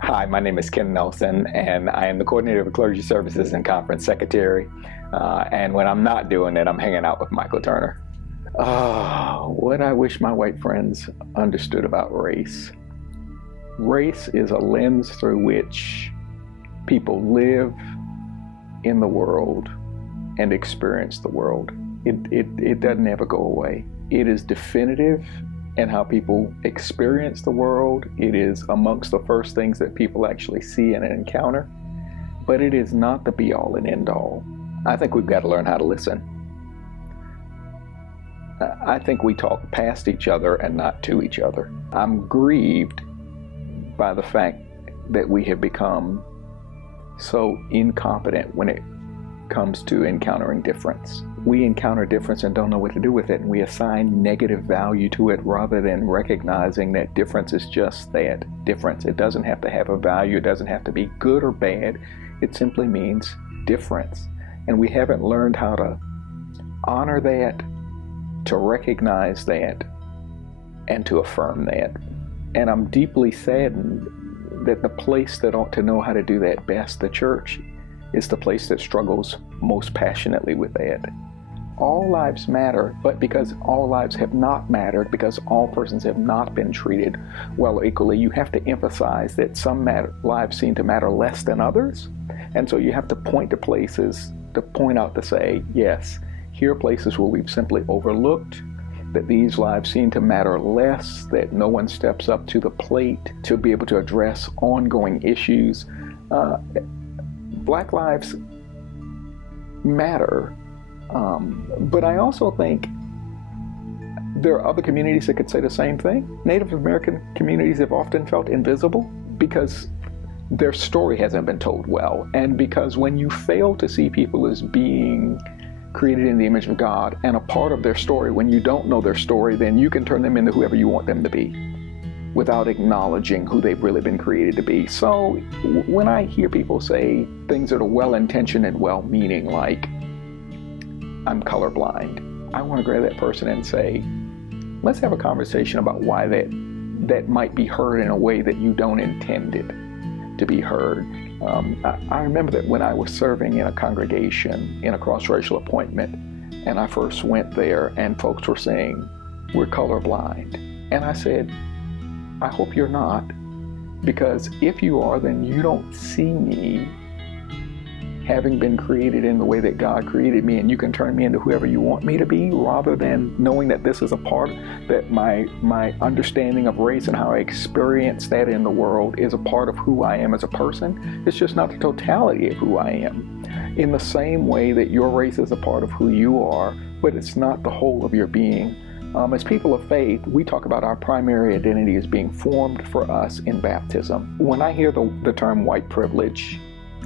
Hi, my name is Ken Nelson, and I am the coordinator of Clergy Services and Conference Secretary. And when I'm not doing it, I'm hanging out with Michael Turner. What I wish my white friends understood about race. Race is a lens through which people live in the world and experience the world. It doesn't ever go away. It is definitive in how people experience the world. It is amongst the first things that people actually see in an encounter, but it is not the be-all and end-all. I think we've got to learn how to listen. I think we talk past each other and not to each other. I'm grieved by the fact that we have become so incompetent when it comes to encountering difference. We encounter difference and don't know what to do with it, and we assign negative value to it rather than recognizing that difference is just that, difference. It doesn't have to have a value. It doesn't have to be good or bad. It simply means difference. And we haven't learned how to honor that, to recognize that, and to affirm that. And I'm deeply saddened that the place that ought to know how to do that best, the church, is the place that struggles most passionately with that. All lives matter, but because all lives have not mattered, because all persons have not been treated well equally, you have to emphasize that some lives seem to matter less than others. And so you have to point to places to point out to say, yes, here are places where we've simply overlooked, that these lives seem to matter less, that no one steps up to the plate to be able to address ongoing issues. Black lives matter, but I also think there are other communities that could say the same thing. Native American communities have often felt invisible because their story hasn't been told well, and because when you fail to see people as being created in the image of God and a part of their story, when you don't know their story, then you can turn them into whoever you want them to be without acknowledging who they've really been created to be. So when I hear people say things that are well-intentioned and well-meaning, like, I'm colorblind, I want to grab that person and say, let's have a conversation about why that might be heard in a way that you don't intend it to be heard. I remember that when I was serving in a congregation in a cross-racial appointment, and I first went there, and folks were saying, we're colorblind. And I said, I hope you're not, because if you are, then you don't see me having been created in the way that God created me, and you can turn me into whoever you want me to be, rather than knowing that this is a part, that my understanding of race and how I experience that in the world is a part of who I am as a person. It's just not the totality of who I am. In the same way that your race is a part of who you are, but it's not the whole of your being. As people of faith, we talk about our primary identity as being formed for us in baptism. When I hear the term white privilege,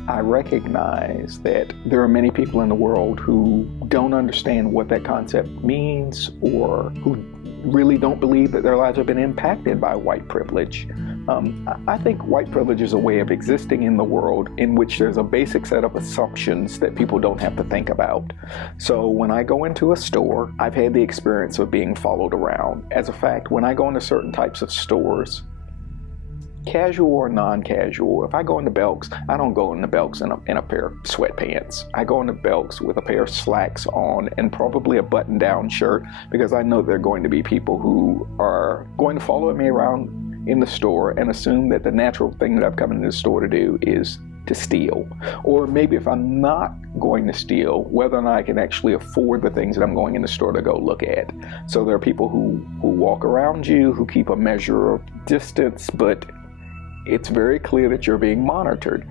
I recognize that there are many people in the world who don't understand what that concept means, or who really don't believe that their lives have been impacted by white privilege. I think white privilege is a way of existing in the world in which there's a basic set of assumptions that people don't have to think about. So when I go into a store, I've had the experience of being followed around. As a fact, when I go into certain types of stores, casual or non-casual, if I go into Belk's, I don't go into Belk's in a pair of sweatpants. I go into Belk's with a pair of slacks on and probably a button-down shirt, because I know there are going to be people who are going to follow me around in the store and assume that the natural thing that I've come into the store to do is to steal. Or maybe if I'm not going to steal, whether or not I can actually afford the things that I'm going in the store to go look at. So there are people who walk around you, who keep a measure of distance, but it's very clear that you're being monitored.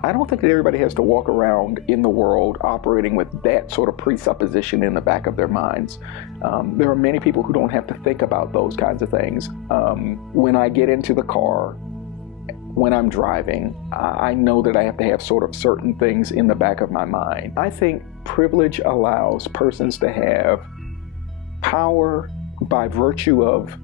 I don't think that everybody has to walk around in the world operating with that sort of presupposition in the back of their minds. There are many people who don't have to think about those kinds of things. When I get into the car, when I'm driving, I know that I have to have sort of certain things in the back of my mind. I think privilege allows persons to have power by virtue of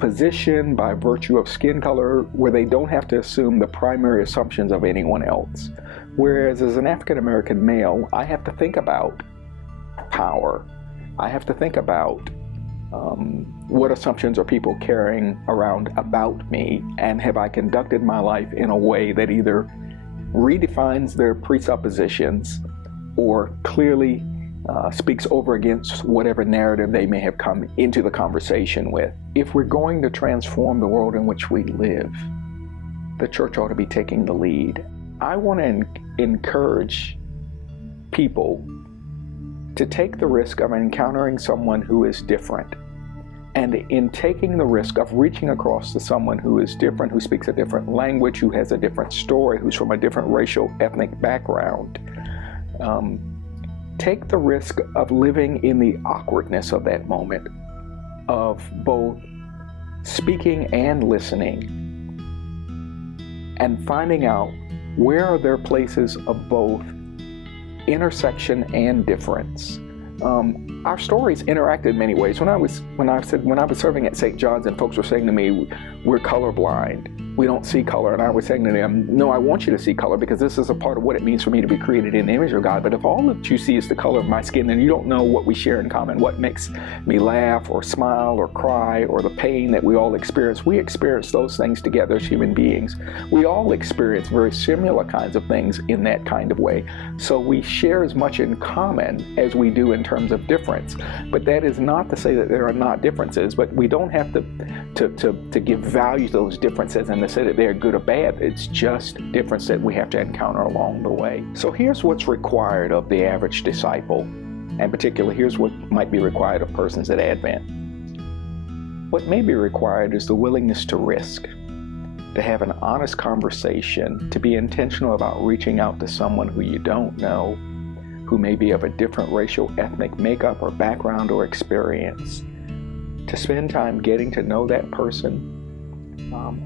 position, by virtue of skin color, where they don't have to assume the primary assumptions of anyone else. Whereas as an African American male, I have to think about power. I have to think about What assumptions are people carrying around about me? And have I conducted my life in a way that either redefines their presuppositions or clearly speaks over against whatever narrative they may have come into the conversation with? If we're going to transform the world in which we live, the church ought to be taking the lead. I want to encourage people to take the risk of encountering someone who is different. And in taking the risk of reaching across to someone who is different, who speaks a different language, who has a different story, who's from a different racial, ethnic background, take the risk of living in the awkwardness of that moment, of both speaking and listening, and finding out where are there places of both intersection and difference. Our stories interact in many ways. When I was serving at St. John's and folks were saying to me, we're colorblind, we don't see color, and I was saying to them, no, I want you to see color because this is a part of what it means for me to be created in the image of God. But if all that you see is the color of my skin, then you don't know what we share in common, what makes me laugh or smile or cry, or the pain that we all experience. We experience those things together as human beings. We all experience very similar kinds of things in that kind of way. So we share as much in common as we do in terms of difference. But that is not to say that there are not differences, but we don't have to give value to those differences and to say that they're good or bad. It's just difference that we have to encounter along the way. So here's what's required of the average disciple, and particularly here's what might be required of persons at Advent. What may be required is the willingness to risk, to have an honest conversation, to be intentional about reaching out to someone who you don't know, who may be of a different racial, ethnic makeup or background or experience, to spend time getting to know that person,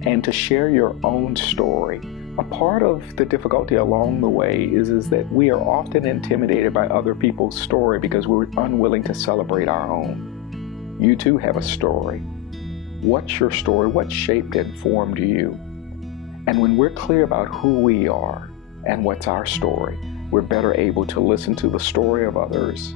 and to share your own story. A part of the difficulty along the way is that we are often intimidated by other people's story because we're unwilling to celebrate our own. You too have a story. What's your story? What shaped and formed you? And when we're clear about who we are and what's our story, we're better able to listen to the story of others